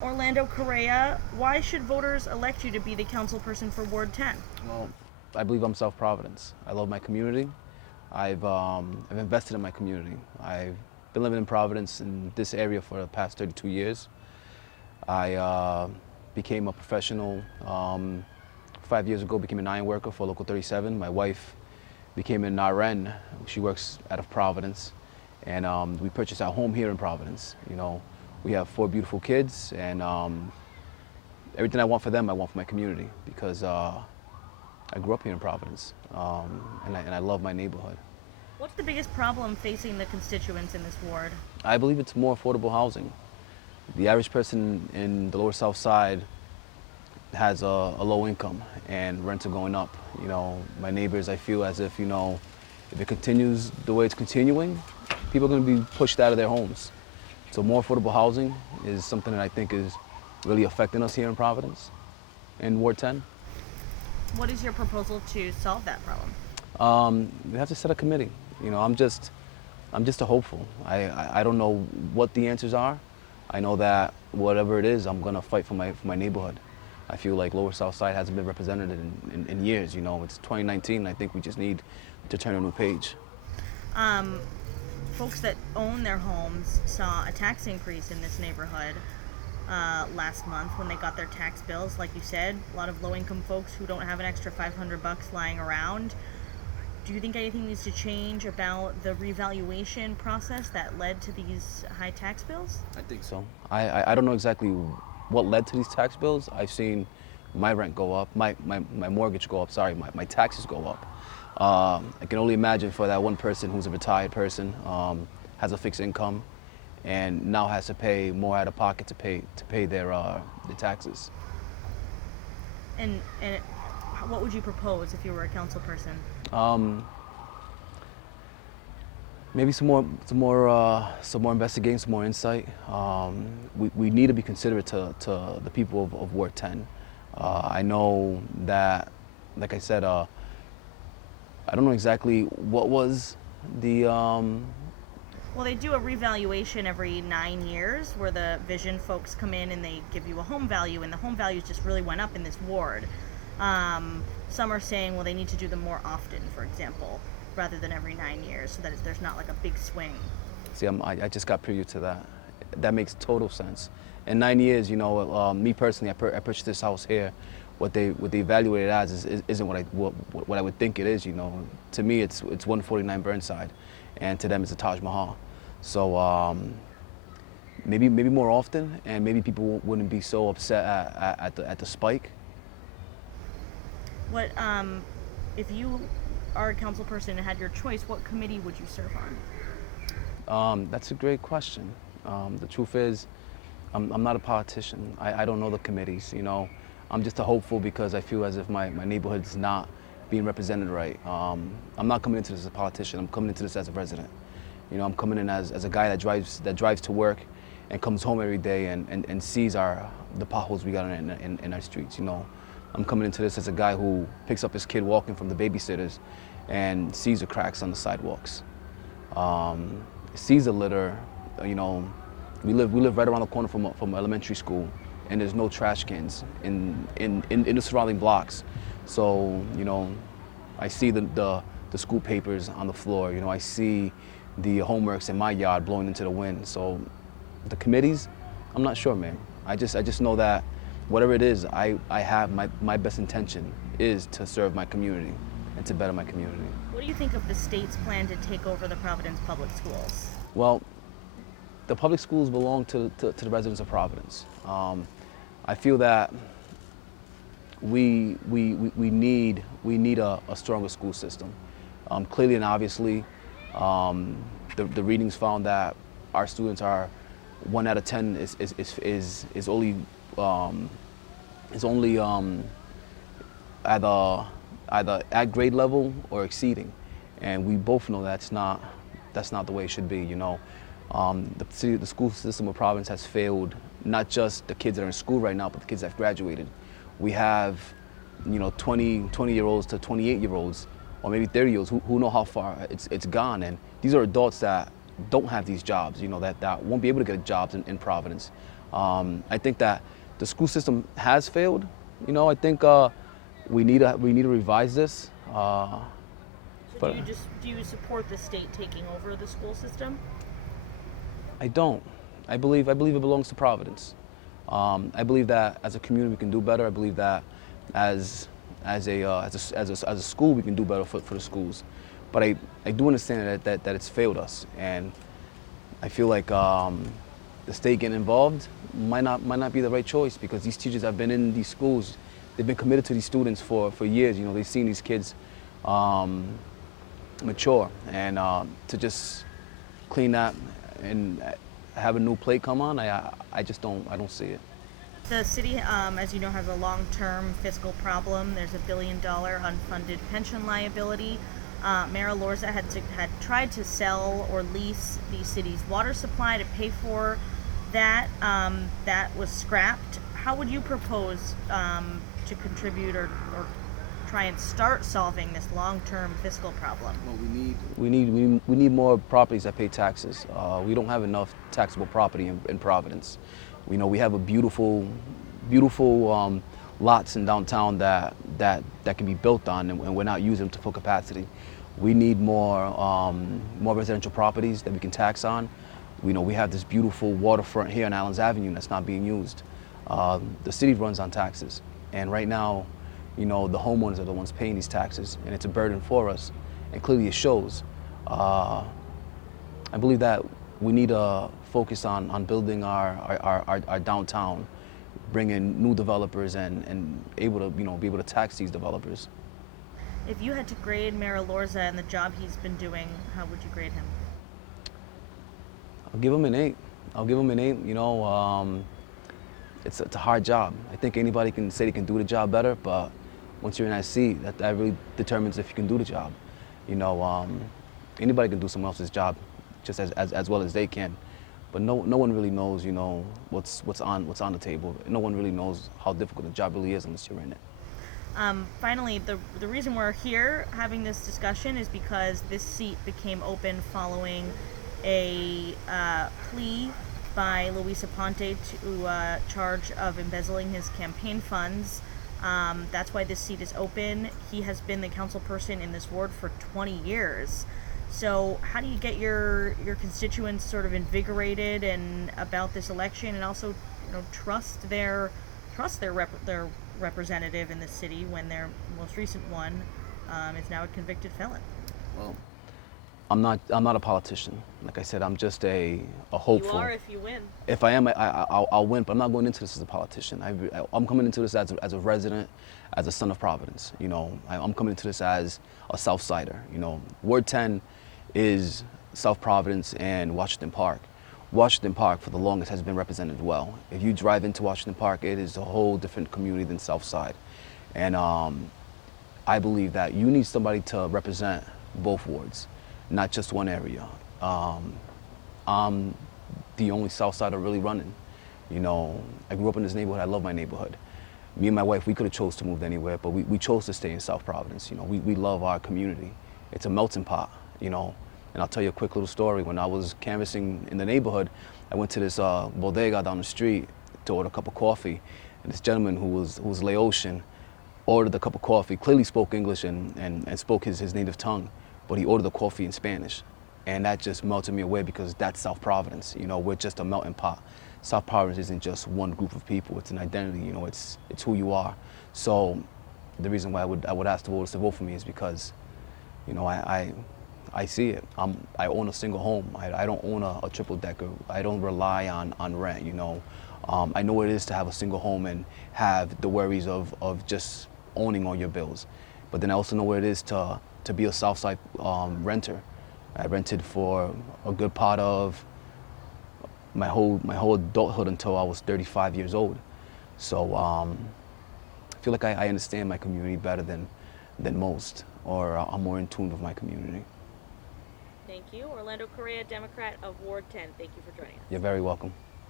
Orlando Correa, why should voters elect you to be the councilperson for Ward 10? Well, I believe I'm South Providence. I love my community. I've invested in my community. I've been living in Providence in this area for the past 32 years. I became a professional 5 years ago, became an iron worker for Local 37. My wife became an RN. She works out of Providence. And we purchased our home here in Providence. You know, we have 4 beautiful kids, and everything I want for them, I want for my community, because I grew up here in Providence, and I love my neighborhood. What's the biggest problem facing the constituents in this ward? I believe it's more affordable housing. The average person in the Lower South Side has a low income, and rents are going up. You know, my neighbors, I feel as if, if it continues the way it's continuing, people are going to be pushed out of their homes. So more affordable housing is something that I think is really affecting us here in Providence, in Ward 10. What is your proposal to solve that problem? We have to set a committee. You know, I'm just a hopeful. I don't know what the answers are. I know that whatever it is, I'm gonna fight for my neighborhood. I feel like Lower South Side hasn't been represented in years. You know, it's 2019. I think we just need to turn a new page. Folks that own their homes saw a tax increase in this neighborhood last month when they got their tax bills. Like you said, a lot of low-income folks who don't have an extra $500 lying around. Do you think anything needs to change about the revaluation process that led to these high tax bills? I think so. I don't know exactly what led to these tax bills. I've seen my rent go up, my mortgage go up, sorry, my taxes go up. I can only imagine for that one person who's a retired person, has a fixed income, and now has to pay more out of pocket to pay their taxes. And what would you propose if you were a council person? Maybe some more investigating, some more insight. We need to be considerate to the people of Ward 10. I know that, like I said, I don't know exactly what was the. Well, they do a revaluation every 9 years where the vision folks come in and they give you a home value, and the home values just really went up in this ward. Some are saying, well, they need to do them more often, for example, rather than every 9 years, so that there's not like a big swing. See, I just got privy to that. That makes total sense. In 9 years, me personally, I purchased this house here. What they evaluate it as isn't what I would think it is. To me, it's 149 Burnside, and to them, it's a Taj Mahal. So maybe more often, and maybe people wouldn't be so upset at the spike. What if you are a council person and had your choice? What committee would you serve on? That's a great question. The truth is, I'm not a politician. I don't know the committees. I'm just a hopeful because I feel as if my neighborhood is not being represented right. I'm not coming into this as a politician. I'm coming into this as a resident. I'm coming in as a guy that drives to work and comes home every day and sees the potholes we got in our streets. I'm coming into this as a guy who picks up his kid walking from the babysitters and sees the cracks on the sidewalks. Sees the litter. We live right around the corner from elementary school, and there's no trash cans in the surrounding blocks. So, I see the school papers on the floor. I see the homeworks in my yard blowing into the wind. So the committees, I'm not sure, man. I just know that whatever it is, I have my best intention is to serve my community and to better my community. What do you think of the state's plan to take over the Providence public schools? Well, the public schools belong to the residents of Providence. I feel that we need a stronger school system. Clearly and obviously, the readings found that our students are 1 out of 10 is only either at grade level or exceeding, and we both know that's not the way it should be. The school system of Providence has failed not just the kids that are in school right now, but the kids that have graduated. We have 20-year-olds to 28-year-olds, or maybe 30-year-olds who know how far it's gone, and these are adults that don't have these jobs, that won't be able to get jobs in Providence. I think that the school system has failed. I think we need to revise this. So But do you support the state taking over the school system? I don't. I believe it belongs to Providence. I believe that as a community we can do better. I believe that as a school we can do better for the schools. But I do understand that it's failed us, and I feel like the state getting involved might not be the right choice, because these teachers have been in these schools. They've been committed to these students for years. They've seen these kids mature, and to just clean that and have a new plate come on, I just don't see it. The city, as you know, has a long-term fiscal problem. There's a $1 billion unfunded pension liability. Mayor Lorza had tried to sell or lease the city's water supply to pay for that. That was scrapped. How would you propose to contribute or try and start solving this long-term fiscal problem? Well, we need more properties that pay taxes. We don't have enough taxable property in Providence. We have a beautiful lots in downtown that can be built on, and we're not using them to full capacity. We need more residential properties that we can tax on. We have this beautiful waterfront here on Allen's Avenue that's not being used. The city runs on taxes, and right now, the homeowners are the ones paying these taxes, and it's a burden for us, and clearly it shows. I believe that we need to focus on building our downtown, bringing new developers and able to be able to tax these developers. If you had to grade Mayor Lorza and the job he's been doing, how would you grade him? I'll give him an 8. I'll give him an 8. It's a hard job. I think anybody can say they can do the job better, but once you're in that seat, that really determines if you can do the job. Anybody can do someone else's job just as well as they can, but no one really knows what's on the table. No one really knows how difficult the job really is unless you're in it. Finally, the reason we're here having this discussion is because this seat became open following a plea by Luis Aponte to charge of embezzling his campaign funds. That's why this seat is open. He has been the council person in this ward for 20 years. So how do you get your constituents sort of invigorated and about this election, and also trust their representative in the city when their most recent one is now a convicted felon? Well, I'm not a politician. Like I said, I'm just a hopeful. You are if you win. If I am, I'll win. But I'm not going into this as a politician. I'm coming into this as a resident, as a son of Providence. I'm coming into this as a South Sider. Ward 10 is South Providence and Washington Park. Washington Park for the longest has been represented well. If you drive into Washington Park, it is a whole different community than South Side. And I believe that you need somebody to represent both wards, not just one area. I'm the only South Sider really running. I grew up in this neighborhood. I love my neighborhood. Me and my wife, we could have chose to move anywhere, but we chose to stay in South Providence. We love our community. It's a melting pot, And I'll tell you a quick little story. When I was canvassing in the neighborhood, I went to this bodega down the street to order a cup of coffee. And this gentleman who was Laotian ordered the cup of coffee, clearly spoke English and spoke his native tongue, but he ordered the coffee in Spanish. And that just melted me away, because that's South Providence. We're just a melting pot. South Providence isn't just one group of people. It's an identity. It's who you are. So the reason why I would ask the voters to vote for me is because, I see it. I own a single home. I don't own a triple decker. I don't rely on rent. I know what it is to have a single home and have the worries of just owning all your bills. But then I also know what it is to be a Southside renter. I rented for a good part of my whole adulthood until I was 35 years old. So I feel like I understand my community better than most, or I'm more in tune with my community. Thank you. Orlando Correa, Democrat of Ward 10. Thank you for joining us. You're very welcome.